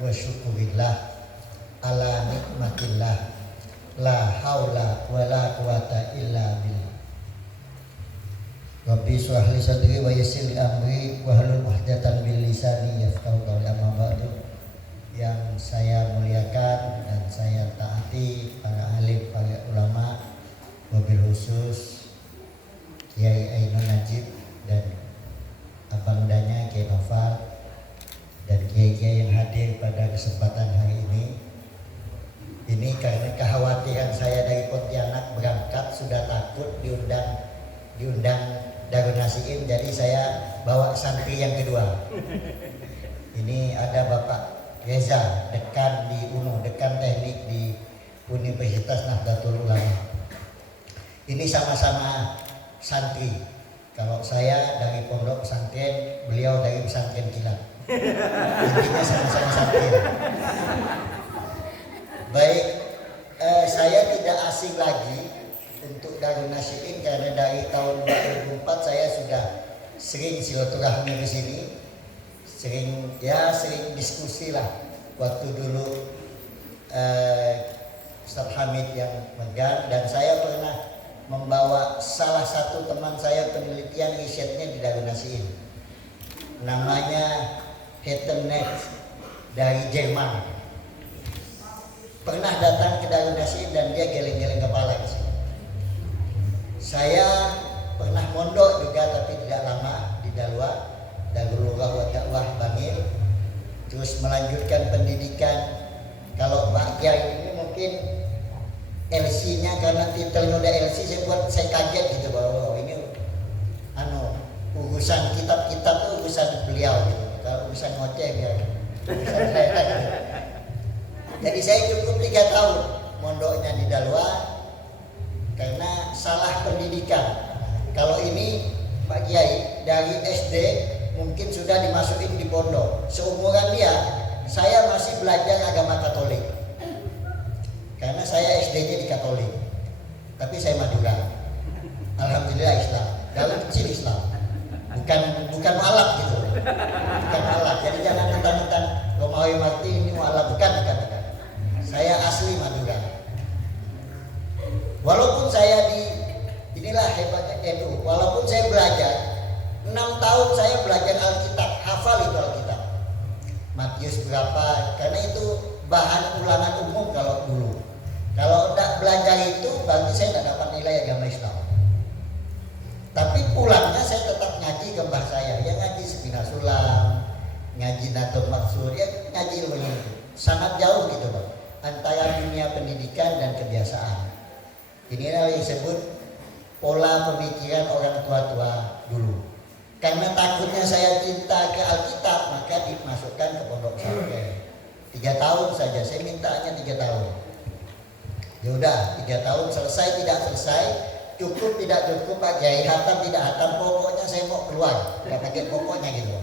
wa syukurillah ala nikmatillah la haula wa la quwata illa billah. Rabbi shrah li sadri wa yassir li amri wa hlul 'uqdatam min lisani yafqahu qawli. Amma ba'du. Yang saya muliakan dan saya taati para alim, para ulama, wabil khusus Kiai Ainun Najib dan abangdanya Kiai Nofal dan kiai-kiai yang hadir pada kesempatan hari ini. Ini karena kekhawatiran saya dari Pontianak berangkat sudah takut diundang Darun Nasiin, jadi saya bawa santri yang kedua. Ini ada Bapak Reza, dekan di UNU, dekan teknik di Universitas Nahdlatul Ulama. Ini sama-sama santri. Kalau saya dari pondok pesantren, beliau dari pesantren kilat. Intinya sama-sama santri. Baik, saya tidak asing lagi untuk Darun Nasiin karena dari tahun 2004 saya sudah sering silaturahmi ke sini. Sering diskusi lah. Waktu dulu Ustaz Hamid yang megang, dan saya pernah membawa salah satu teman saya penelitian risetnya di Darun Nasiin. Namanya Hettenet dari Jerman. Pernah datang ke Darun Nasiin dan dia geleng-geleng kepala di sini. Saya pernah mondok juga tapi tidak lama di Dalwa, Darul Lughah wa Dakwah Bangil, terus melanjutkan pendidikan. Kalau Pak Kiai ini mungkin LC-nya karena titelnya udah LC, saya kaget gitu bahwa ini urusan kitab-kitab itu urusan beliau gitu. Kalau urusan ngoceh biar urusan saya gitu. Jadi saya cukup 3 tahun mondoknya di Dalwa karena salah pendidikan. Kalau ini Pak Kiai dari SD mungkin sudah dimasukin di pondok. Seumuran dia, saya masih belajar agama Katolik. Karena saya SD-nya di Katolik. Tapi saya Madura. Alhamdulillah Islam. Dalam kecil Islam. Bukan mualaf gitu. Bukan mualaf. Jadi jangan mentang-mentang Romawi Marti ini mualaf, bukan. Saya asli Madura. Walaupun saya inilah hebatnya NU. Walaupun saya belajar 6 tahun saya belajar Alkitab, hafal itu Alkitab. Matius berapa? Karena itu bahan ulangan umum kalau dulu. Kalau tidak belajar itu berarti saya tidak dapat nilai agama Islam. Tapi pulangnya saya tetap ngaji ke mbah saya. Ya ngaji Sepina Sulam, ngaji Natul Maksur, ya ngaji ilmu itu. Sangat jauh gitu Pak, antara dunia pendidikan dan kebiasaan. Inilah yang disebut pola pemikiran orang tua-tua dulu. Karena takutnya saya cinta ke Alkitab, maka dimasukkan ke pondok pesantren. 3 tahun saja, saya mintanya 3 tahun. Ya udah, 3 tahun selesai tidak selesai, cukup tidak cukup Pak Kiai, hatam tidak hatam, pokoknya saya mau keluar. Gak pakai pokoknya gitu.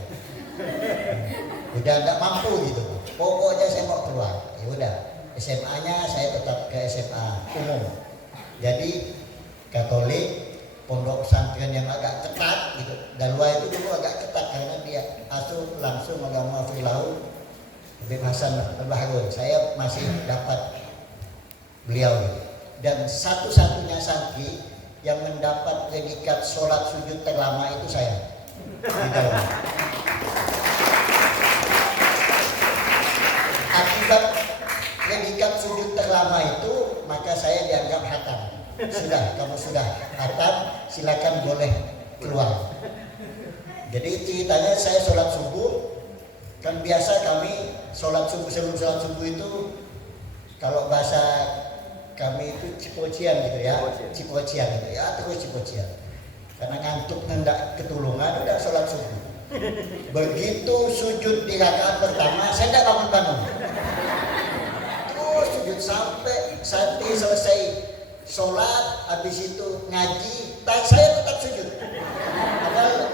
Udah nggak mampu gitu. Pokoknya saya mau keluar. Ya udah, SMA-nya saya tetap ke SMA umum. Jadi Katolik, pondok pesantren yang agak ketat gitu. Dalwa itu dulu agak ketat karena dia asuh langsung agama Filau Habib Hasan Al-Bahrun. Saya masih dapat beliau gitu. Dan satu-satunya santri yang mendapat predikat sholat sujud terlama itu saya di Dalwa. Akibat predikat sujud terlama itu maka saya dianggap hatam. Sudah, kamu sudah hatam, silakan boleh keluar. Jadi ceritanya saya sholat subuh, kan biasa kami sholat subuh, sebelum sholat subuh itu kalau bahasa kami itu cipocian gitu ya, cipocian gitu ya, terus cipocian. Karena ngantuk hendak ketulungan, udah sholat subuh. Begitu sujud di rakaat pertama, saya tidak bangun-bangun. Terus sujud sampai selesai sholat, habis itu ngaji, saya tetap sujud. Padahal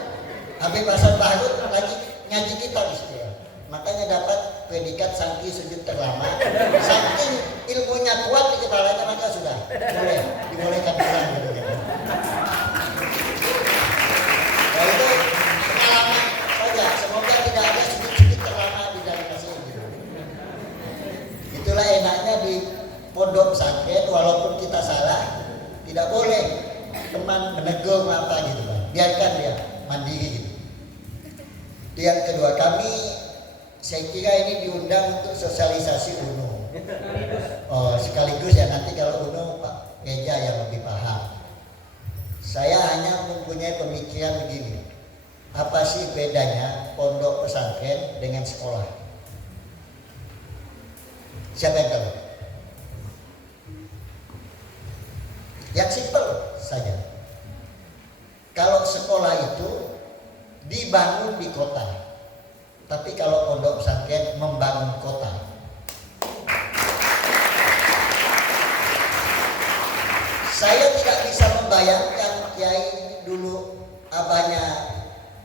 Habib Hasan Bahrun lagi ngaji kita di situ. Makanya dapat predikat santri sujud terlama. Saking ilmunya kuat di kepalanya, maka sudah dibolehkan pulang gitu. Nah itu pengalaman saja. Semoga tidak ada sujud-sujud terlama di dalam kasih gitu. biarkan dia mandiri gitu. Yang kedua, kami saya kira ini diundang untuk sosialisasi UNO. Sekaligus ya, nanti kalau UNO Pak Reja yang lebih paham. Saya hanya mempunyai pemikiran begini, apa sih bedanya pondok pesantren dengan sekolah? Siapa yang tahu? Yang simpel saja. Kalau sekolah itu dibangun di kota, tapi kalau pondok pesantren membangun kota. Saya tidak bisa membayangkan Kiai dulu abahnya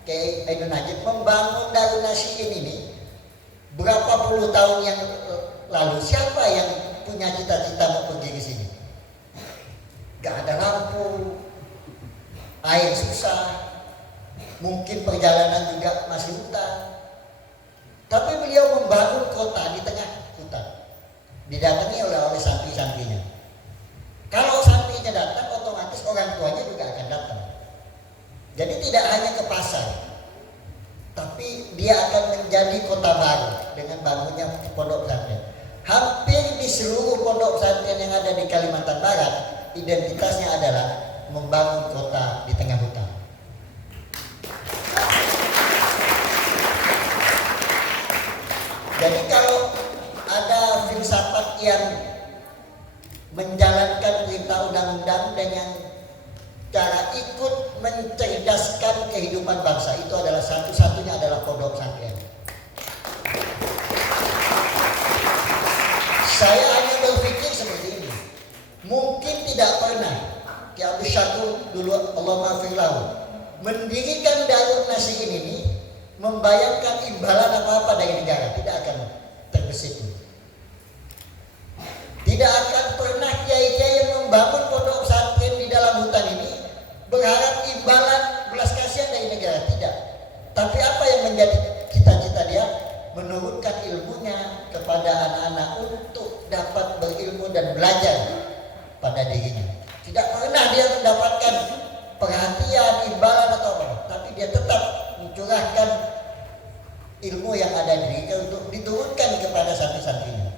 Kiai Ainun Najib membangun Darun Nasihin ini berapa puluh tahun yang lalu. Siapa yang punya cita-cita mau pergi ke sini? Gak ada lampu, air susah, mungkin perjalanan juga masih hutan. Tapi beliau membangun kota di tengah hutan, didatangi oleh santri-santrinya. Kalau santrinya datang, otomatis orang tuanya juga akan datang. Jadi tidak hanya ke pasar, tapi dia akan menjadi kota baru dengan bangunnya pondok pesantren. Hampir di seluruh pondok pesantren yang ada di Kalimantan Barat, identitasnya adalah membangun kota di tengah hutan. Jadi kalau ada filsafat yang menjalankan perintah undang-undang dengan cara ikut mencerdaskan kehidupan bangsa, itu adalah satu-satunya adalah pondok pesantren. Saya hanya berpikir seperti ini, mungkin tidak pernah Ki Abdul Syakur dulu Allah maafirlahu mendirikan Darun Nasihin ini membayangkan imbalan apa-apa dari negara, tidak akan terbesit. Tidak akan pernah kiai-kiai yang membangun pondok pesantren di dalam hutan ini berharap imbalan belas kasihan dari negara, tidak. Tapi apa yang menjadi cita-cita dia? Menurunkan ilmunya kepada anak-anak untuk dapat berilmu dan belajar pada dirinya. Tidak pernah dia mendapatkan perhatian, imbalan atau apa, tapi dia tetap mencurahkan ilmu yang ada di dirinya untuk diturunkan kepada santri-santrinya.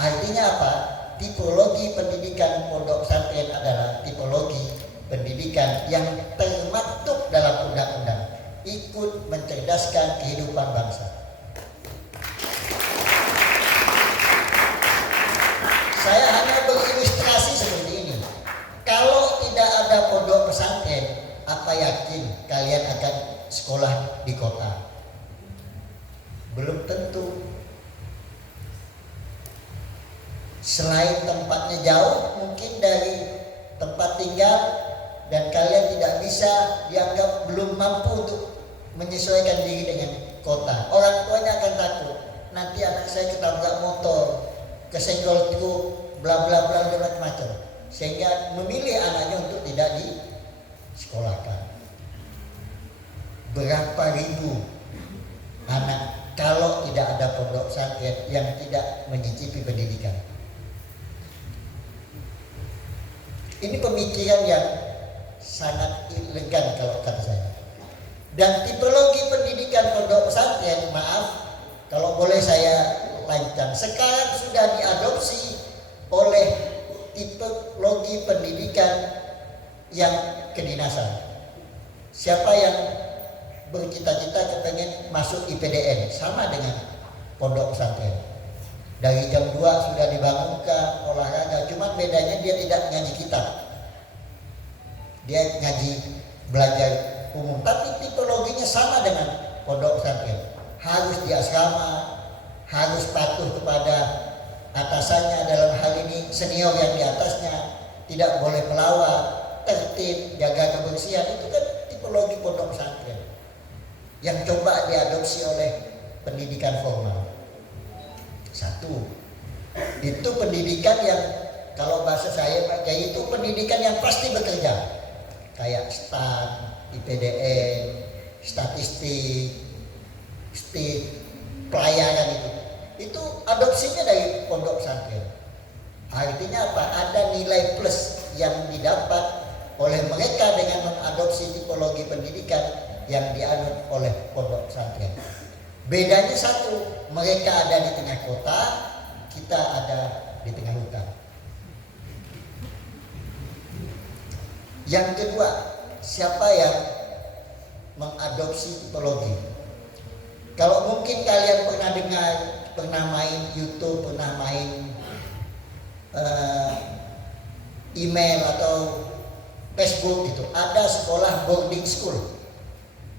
Artinya apa? Tipologi pendidikan pondok pesantren adalah tipologi pendidikan yang termaktub dalam undang-undang, ikut mencerdaskan kehidupan bangsa. Saya hanya berilustrasi seperti ini. Kalau tidak ada pondok pesantren, apa yakin kalian akan sekolah di kota? Belum tentu. Selain tempatnya jauh, mungkin dari tempat tinggal, dan kalian tidak bisa dianggap belum mampu untuk menyesuaikan diri dengan kota. Orang tuanya akan takut, nanti anak saya ketabrak motor, kesenggol truk, bla bla bla macam-macam, sehingga memilih anaknya untuk tidak disekolahkan. Berapa ribu anak kalau tidak ada pondok pesantren yang tidak mencicipi pendidikan? Ini pemikiran yang sangat elegan kalau kata saya. Dan tipologi pendidikan pondok pesantren, maaf kalau boleh saya lancang, sekarang sudah diadopsi oleh tipologi pendidikan yang kedinasan. Siapa yang bercita-cita kepengen masuk IPDN, sama dengan pondok pesantren. Dari jam 2 sudah dibangunkan olahraga, cuma bedanya dia tidak ngaji kitab, dia ngaji belajar umum, tapi tipologinya sama dengan pondok pesantren. Harus di asrama, harus patuh kepada atasannya, dalam hal ini senior yang di atasnya, tidak boleh pelawak, tertib, jaga kebersihan. Itu kan tipologi pondok pesantren yang coba diadopsi oleh pendidikan formal. Satu, itu pendidikan yang kalau bahasa saya Pak Kiai itu pendidikan yang pasti bekerja, kayak stat, IPDN, statistik, pelayaran itu adopsinya dari pondok pesantren. Artinya apa? Ada nilai plus yang didapat oleh mereka dengan mengadopsi tipologi pendidikan yang dianut oleh pondok pesantren. Bedanya satu, mereka ada di tengah kota, kita ada di tengah hutan. Yang kedua, siapa yang mengadopsi tipologi? Kalau mungkin kalian pernah dengar, pernah main YouTube, pernah main email atau Facebook gitu, ada sekolah boarding school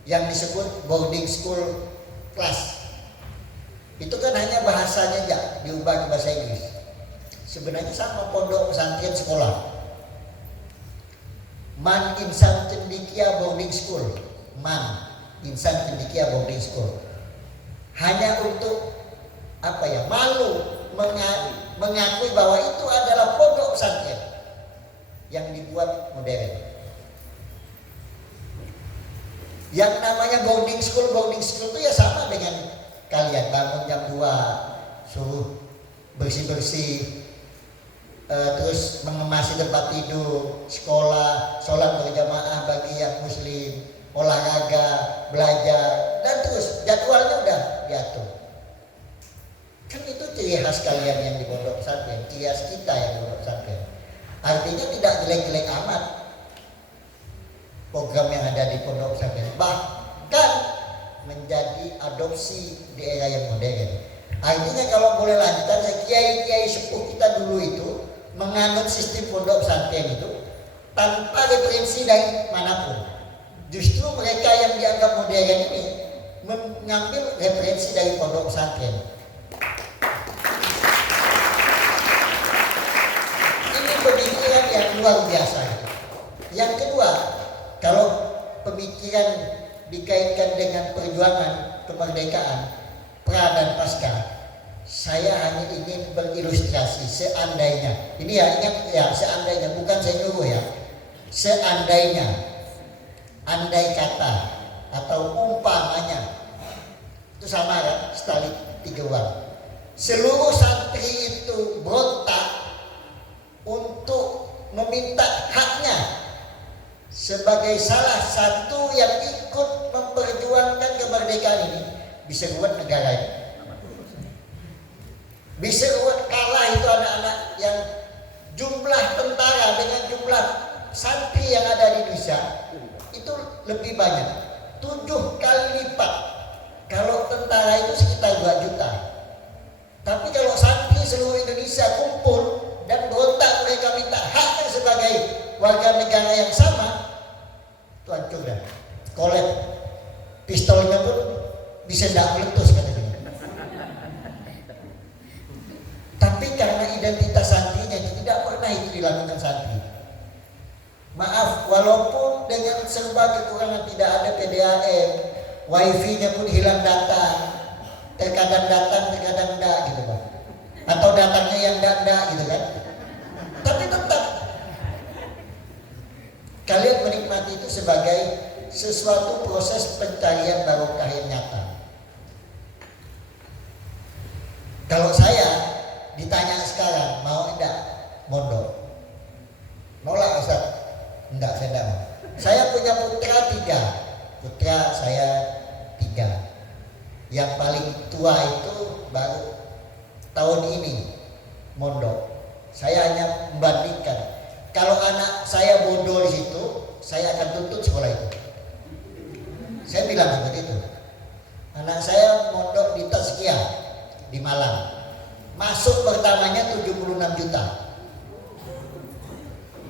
yang disebut boarding school class. Itu kan hanya bahasanya aja diubah ke bahasa Inggris. Sebenarnya sama pondok pesantren sekolah. Man Insan Cendikia Boarding School, Man Insan Cendikia Boarding School. Hanya untuk apa ya, malu mengakui bahwa itu adalah pondok pesantren yang dibuat modern. Yang namanya boarding school itu ya sama dengan kalian bangun jam 2, suruh bersih-bersih, terus mengemasi tempat tidur, sekolah, sholat berjamaah bagi yang muslim, olahraga, belajar, dan terus jadwalnya udah diatur. Kan itu ciri khas kalian yang di pondok pesantren, ciri khas kita yang di pondok pesantren. Artinya tidak jelek-jelek amat program yang ada di pondok pesantren, bahkan menjadi adopsi di era yang modern. Artinya kalau boleh lanjutan, kiai-kiai sepuh kita dulu itu menganut sistem pondok pesantren itu tanpa referensi dari manapun. Justru mereka yang dianggap modern ini mengambil referensi dari pondok pesantren. Ini pemikiran yang luar biasa. Yang kedua, kalau pemikiran dikaitkan dengan perjuangan kemerdekaan pra dan pasca, saya hanya ingin berilustrasi seandainya. Ini ya, ingat ya, seandainya, bukan saya nyuruh ya. Seandainya, andai kata atau umpamanya, itu sama kan, sekali 3 uang. Seluruh santri itu berontak untuk meminta haknya sebagai salah satu yang ikut memperjuangkan kemerdekaan ini, bisa buat negara ini. Bisa buat kalah itu anak-anak yang jumlah tentara dengan jumlah santri yang ada di Indonesia itu lebih banyak, 7 kali lipat. Kalau tentara itu sekitar 2 juta. Tapi kalau santri seluruh Indonesia kumpul dan berontak, mereka minta haknya sebagai warga negara yang sama, itu hancur dah. Kolep, pistolnya pun bisa tidak meletus katanya. Tapi karena identitas santrinya tidak pernah itu dilakukan santri. Maaf, walaupun dengan serba kekurangan, tidak ada PDAM, wifi-nya pun hilang data, terkadang datang, terkadang enggak gitu Pak. Atau datangnya yang enggak gitu kan. Tapi tetap kalian menikmati itu sebagai sesuatu proses pencarian barokah yang nyata. Kalau saya ditanya sekarang, mau enggak mondok? Nolak Ustaz? Enggak, saya enggak mau. Saya punya putra 3. Putra saya 3. Yang paling tua itu baru tahun ini mondok. Saya hanya membandingkan. Kalau anak saya bodoh di situ, saya akan tuntut sekolah itu. Saya bilang seperti itu. Anak saya mondok di Taskia di Malang. Masuk pertamanya 76 juta.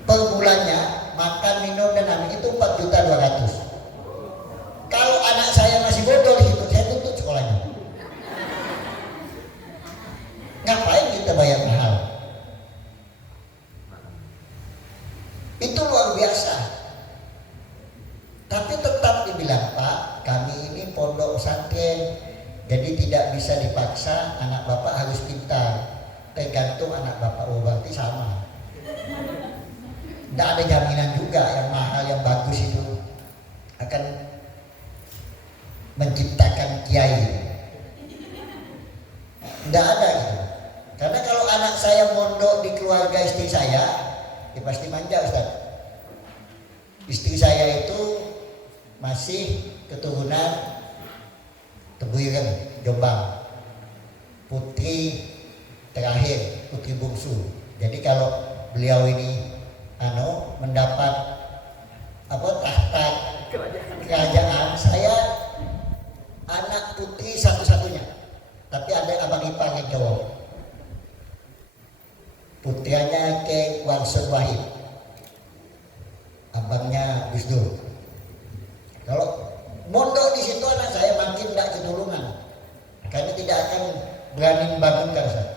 Per bulannya makan, minum dan amin itu 4.200.000. Kalau anak saya masih bodoh di situ, saya tuntut sekolahnya. Ngapain kita bayar mahal? Itu luar biasa. Tapi tetap dibilang, Pak, kami ini pondok pesantren, jadi tidak bisa dipaksa, anak bapak harus pintar. Tergantung anak bapak, oh berarti sama. Tidak ada jaminan juga yang mahal, yang bagus itu akan menciptakan kiai. Tidak ada gitu. Karena kalau anak saya mondok di keluarga istri saya, ya pasti manja Ustaz. Istri saya itu masih keturunan Tebuireng, Jombang. Putri terakhir, putri bungsu. Jadi kalau beliau ini mendapat tahta kerajaan, saya anak putri satu-satunya. Tapi ada abang ipar yang cowok. Putrianya ke Warsun Wahid, abangnya Gus Dur. Kalau mondok di situ anak saya makin tidak ketulungan, karena tidak akan berani membangunkan saya.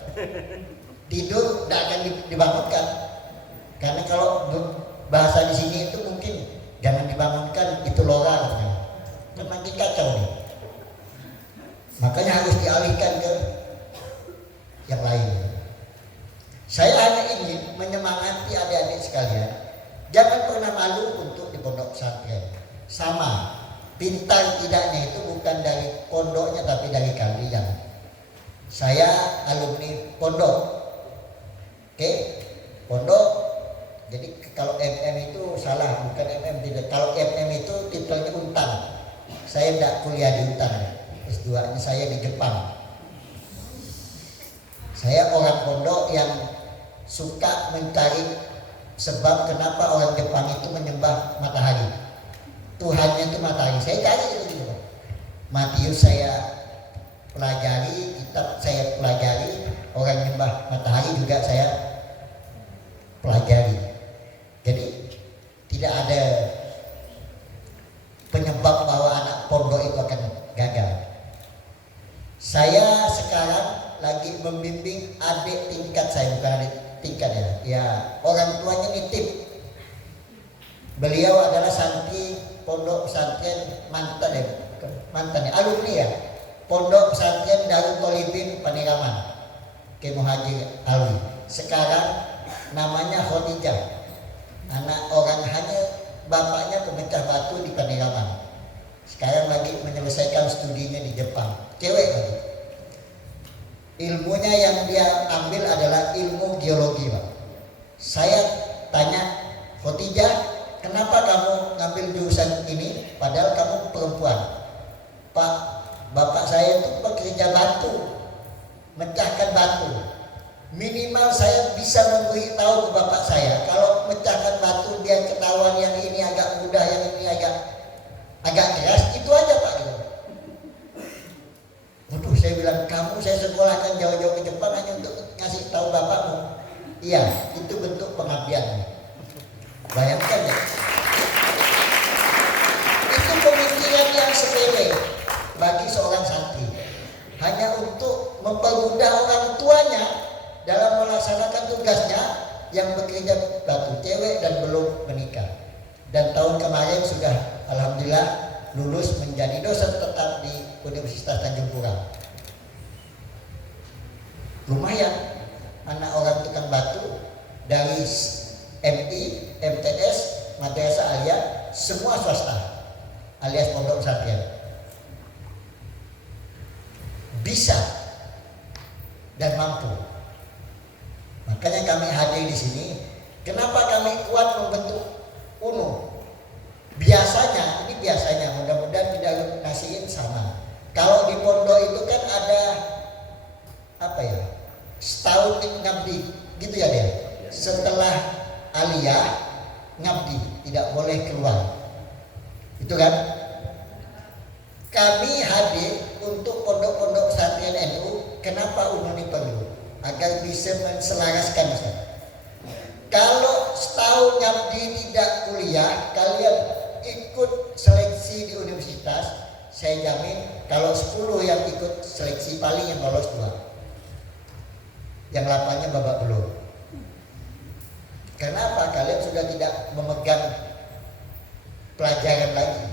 Tidur tidak akan dibangunkan, karena kalau bahasa di sini itu mungkin jangan dibangunkan, itu lora, kan makin kacau nih. Makanya harus dialihkan ke yang lain. Saya hanya ingin menyemangati adik-adik sekalian, jangan pernah malu untuk di pondok pesantren. Sama, pintar tidaknya itu bukan dari pondoknya tapi dari kalian. Saya alumni pondok, oke? Pondok. Jadi kalau MM itu salah, bukan MM tidak. Kalau MM itu titelnya Untan. Saya tidak kuliah di Untan, S2-nya saya di Jepang. Saya orang pondok yang suka mencari sebab kenapa orang Jepang itu menyembah matahari. Tuhannya itu matahari. Saya cari itu gitu. Matius saya pelajari, kitab saya pelajari, orang menyembah matahari juga saya pelajari. Jadi tidak ada penyebab bahwa anak pondok itu akan gagal. Saya sekarang lagi membimbing adik tingkat saya, bukan adik tingkat ya orang tuanya nitip. Beliau adalah santri pondok pesantren mantan alumni ya, pondok pesantren Darul Tolibin Paniraman, Ki Muhajir Alwi. Sekarang namanya Khadijah, anak orang hanya bapaknya pemecah batu di Paniraman. Sekarang lagi menyelesaikan studinya di Jepang, cewek lagi. Ilmunya yang dia ambil adalah ilmu geologi, Pak. Saya tanya, Khotijah, kenapa kamu ngambil jurusan ini padahal kamu perempuan? Pak, bapak saya itu pekerja batu, mecahkan batu. Minimal saya bisa memberitahu ke bapak saya, kalau mecahkan batu dia ketahuan yang ini agak mudah, yang ini agak keras, itu aja Pak. Waduh, saya bilang, kamu saya sekolahkan jauh-jauh ke Jepang hanya untuk ngasih tahu bapakmu. Iya, itu bentuk pengabdian. Bayangkan ya. Itu pemikiran yang sepele bagi seorang santri. Hanya untuk mempermudah orang tuanya dalam melaksanakan tugasnya yang bekerja batu, cewek dan belum menikah. Dan tahun kemarin sudah alhamdulillah lulus menjadi dosen tetap di Universitas Tanjung Pura. Lumayan, anak orang tukang batu dari MI, MTS, Madrasah Aliyah, semua swasta alias pondok pesantren. Bisa dan mampu. Makanya kami hadir di sini. Kenapa kami kuat membentuk UNU? Biasanya, mudah-mudahan tidak kasihin sama. Kalau di pondok itu kan ada setahun ngabdi, gitu ya dia. Setelah aliyah ngabdi, tidak boleh keluar. Itu kan? Kami hadir untuk pondok-pondok pesantren NU. Kenapa UNU ini perlu? Agar bisa menselaraskan. Kalau setahun ngabdi tidak kuliah, kalian ikut seleksi di universitas, saya jamin kalau 10 yang ikut seleksi paling yang lolos 2. Yang 8-nya babak belur. Kenapa? Kalian sudah tidak memegang pelajaran lagi.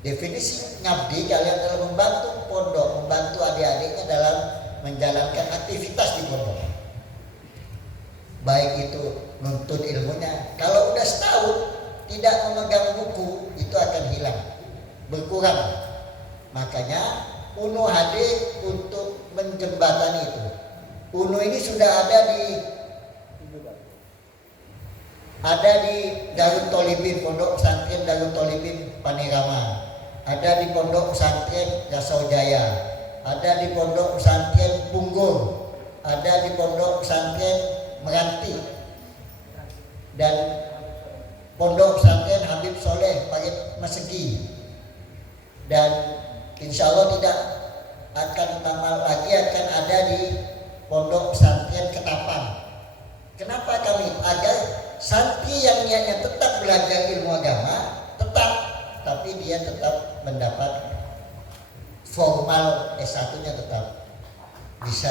Definisi ngabdi, kalian adalah membantu pondok, membantu adik-adiknya dalam menjalankan aktivitas di pondok. Baik itu nuntut ilmunya. Kalau udah setahun tidak memegang buku, itu akan hilang, berkurang. Makanya UNU hadir untuk menjembatani itu. UNU ini sudah ada di ada di Darut Tolibin, Pondok Pesantren Darut Tolibin Panirama, ada di Pondok Pesantren Gasau Jaya, ada di Pondok Pesantren Punggur, ada di Pondok Pesantren Meranti, dan Pondok Pesantren Habib Soleh Parit Mesegi. Dan insya Allah tidak akan lama lagi akan ada di Pondok Pesantren Ketapang. Kenapa kami? Agar santri yang niatnya tetap belajar ilmu agama, tetap, tapi dia tetap mendapat formal S1-nya tetap bisa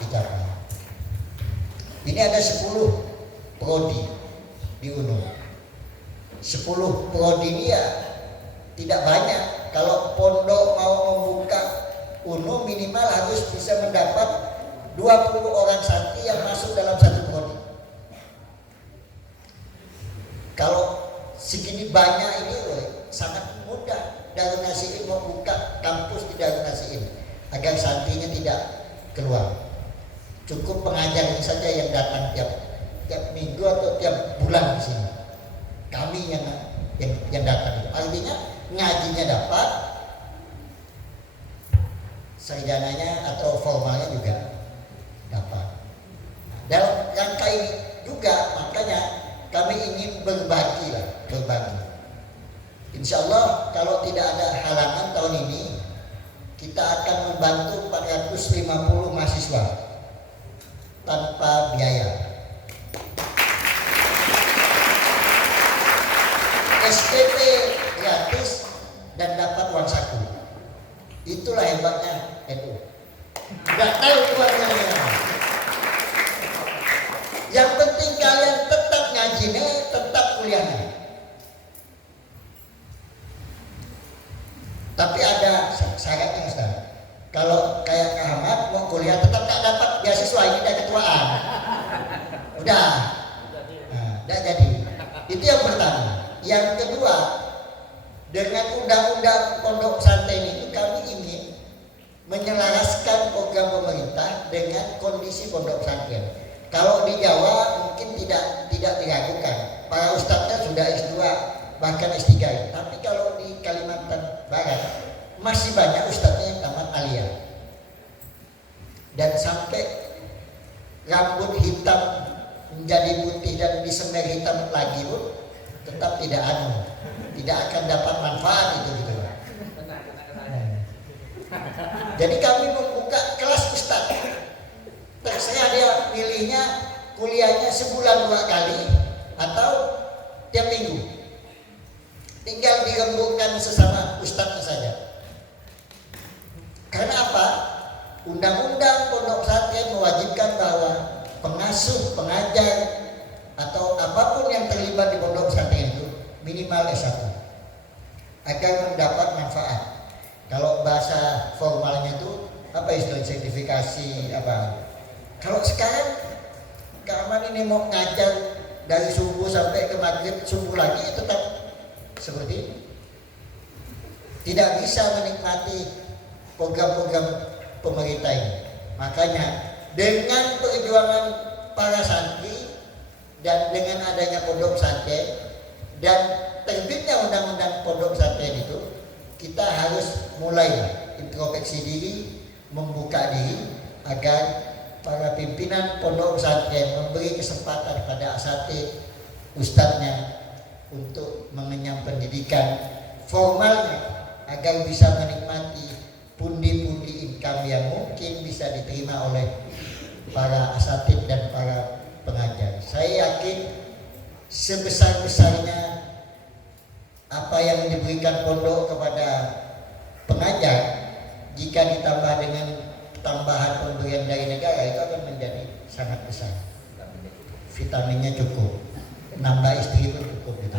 dicapai. Ini ada 10 prodi di UNU. 10 prodi ini ya tidak banyak. Kalau pondok mau membuka UNU minimal harus bisa mendapat 20 orang santri yang masuk dalam satu prodi. Kalau segini banyak ini sangat mudah Darun Nasiin mau buka kampus di Darun Nasiin agar santrinya tidak keluar. Cukup pengajar ini saja yang datang tiap minggu atau tiap bulan di sini. Kami yang datang. Artinya ngajinya dapat, sarjananya atau formalnya juga dapat. Dalam rangka ini juga makanya kami ingin berbagi. Insya Allah kalau tidak ada halangan tahun ini kita akan membantu 450 mahasiswa tanpa biaya. SPP gratis dan dapat uang saku. Itulah hebatnya NU. Nggak tahu keluarnya mana. Yang penting kalian tetap ngajinya, tetap kuliahnya. Tapi ada syaratnya Ustaz. Kalau kayak Kak Ahmad mau kuliah tetap tak dapat beasiswa, ini udah ketuaan. Udah. Nah, udah jadi. Itu yang pertama. Yang kedua, dengan undang-undang pondok pesantren itu kami ingin menyelaraskan program pemerintah dengan kondisi pondok pesantren. Kalau di Jawa mungkin tidak diragukan, para ustadznya sudah S2 bahkan S3. Tapi kalau di Kalimantan Barat masih banyak ustadznya yang tamat aliyah dan sampai rambut hitam menjadi putih dan disemir hitam lagi pun tetap tidak akan dapat manfaat itu gitu. Jadi kami membuka kelas ustaz. Terserah dia pilihnya kuliahnya sebulan 2 kali atau tiap minggu. Tinggal dirembukkan sesama ustaznya saja. Karena apa? Undang-undang pondok pesantren mewajibkan bahwa pengasuh, pengajar atau apapun yang terlibat di pondok pesantren itu minimal S1 agar mendapat manfaat. Kalau bahasa formalnya itu apa istilah sertifikasi apa? Kalau sekarang keamanan ini mau ngajar dari subuh sampai ke maghrib, subuh lagi tetap seperti ini. Tidak bisa menikmati program-program pemerintah ini. Makanya dengan perjuangan para santri dan dengan adanya pondok pesantren dan terbitnya undang-undang pondok pesantren itu, kita harus mulai introspeksi diri, membuka diri agar para pimpinan pondok pesantren memberi kesempatan pada asatidz ustadznya untuk mengenyam pendidikan formalnya agar bisa menikmati pundi-pundi income yang mungkin bisa diterima oleh para asatidz dan para pengajar. Saya yakin sebesar-besarnya apa yang diberikan pondok kepada pengajar, jika ditambah dengan tambahan pemberian dari negara, itu akan menjadi sangat besar. Vitaminnya cukup, nambah istri pun cukup gitu.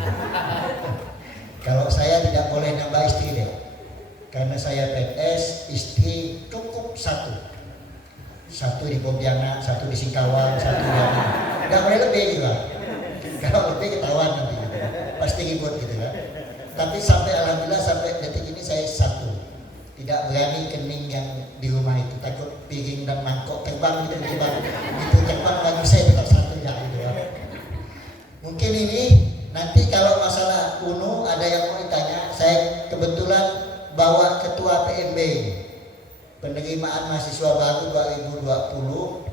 Kalau saya tidak boleh nambah istri deh, karena saya PNS, istri cukup satu di Pontianak, satu di Singkawang, satu di mana, nggak boleh lebih gitu lah. Kalau lebih ketahuan nanti gitu. Pasti ribut gitu kan. Tapi sampai alhamdulillah sampai detik ini saya satu. Tidak berani kening yang di rumah itu, takut piring dan mangkok terbang gitu, itu terbang lagi, saya tetap satu ya gitu kan. Mungkin ini nanti kalau masalah UNU ada yang mau ditanya, saya kebetulan bawa ketua PMB penerimaan mahasiswa baru 2020.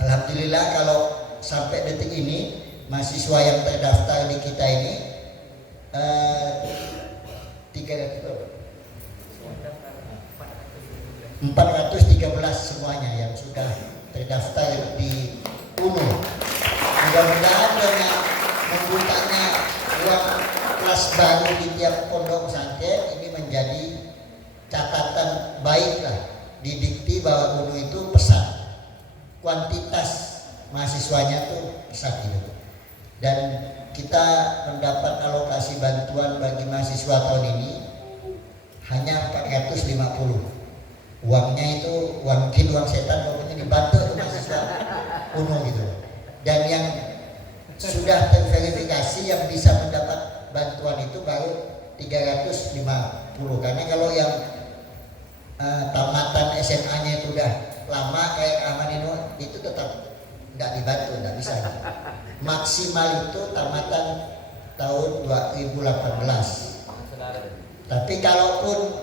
Alhamdulillah kalau sampai detik ini mahasiswa yang terdaftar di kita ini 413 semuanya yang sudah terdaftar di UNU. Mudah-mudahan dengan membukanya ruang kelas baru di tiap pondok pesantren ini menjadi catatan baiklah di Dikti bahwa UNU itu pesat, kuantitas mahasiswanya tuh pesat gitu. Dan kita mendapat alokasi bantuan bagi mahasiswa tahun ini hanya 450. Uangnya itu mungkin uang setan, pokoknya dibantu ke mahasiswa UNU gitu. Dan yang sudah terverifikasi yang bisa mendapat bantuan itu baru 350. Karena kalau yang tamatan SMA-nya itu udah lama kayak Amanino itu tetap nggak dibantu, nggak bisa. Maksimal itu tamatan tahun 2018. Tapi kalaupun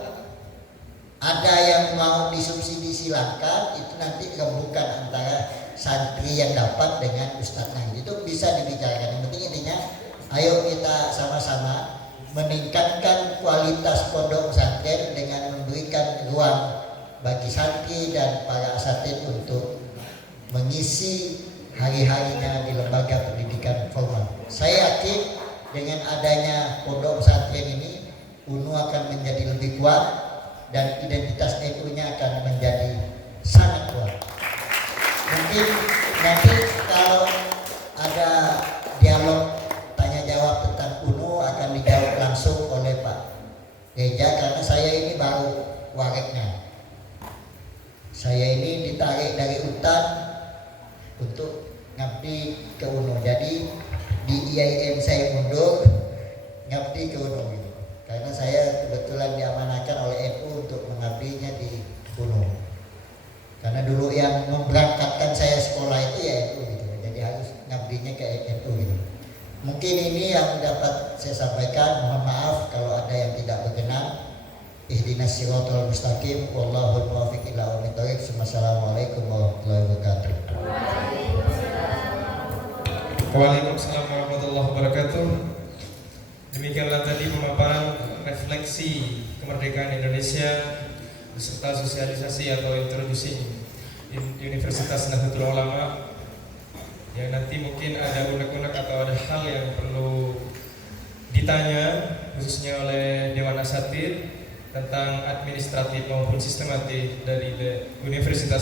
ada yang mau disubsidi silakan, itu nanti rembukan antara santri yang dapat dengan ustadznya, itu bisa dibicarakan. Yang penting intinya ayo kita sama-sama meningkatkan kualitas pondok pesantren dengan memberikan ruang bagi santri dan para asatidz untuk mengisi hari-harinya di lembaga pendidikan formal. Saya yakin dengan adanya pondok pesantren ini UNU akan menjadi lebih kuat dan identitas NU-nya akan menjadi sangat kuat. Mungkin nanti kalau ada dialog tanya jawab tentang UNU akan dijawab langsung oleh Pak Geja, karena saya ini baru wareknya. Saya ini ditarik dari hutan untuk ngabdi ke UNU. Jadi di IAIN saya mundur, ngabdi ke UNU gitu. Karena saya kebetulan diamanahkan oleh NU untuk mengabdinya di UNU. Karena dulu yang memberangkatkan saya sekolah itu ya NU gitu. Jadi harus ngabdinya ke NU gitu. Mungkin ini yang dapat saya sampaikan. Mohon maaf kalau ada yang tidak berkenan. Ihdinas siratal mustaqim, wallahul muwaffiq ila aqwamit thoriq. Wassalamualaikum warahmatullahi wabarakatuh. Waalaikumsalam warahmatullahi wabarakatuh. Demikianlah tadi pemaparan refleksi kemerdekaan Indonesia beserta sosialisasi atau introducing Universitas Nahdlatul Ulama, yang nanti mungkin ada unek-unek atau ada hal yang perlu ditanya khususnya oleh Dewan Asatidz tentang administratif maupun sistematik dari Universitas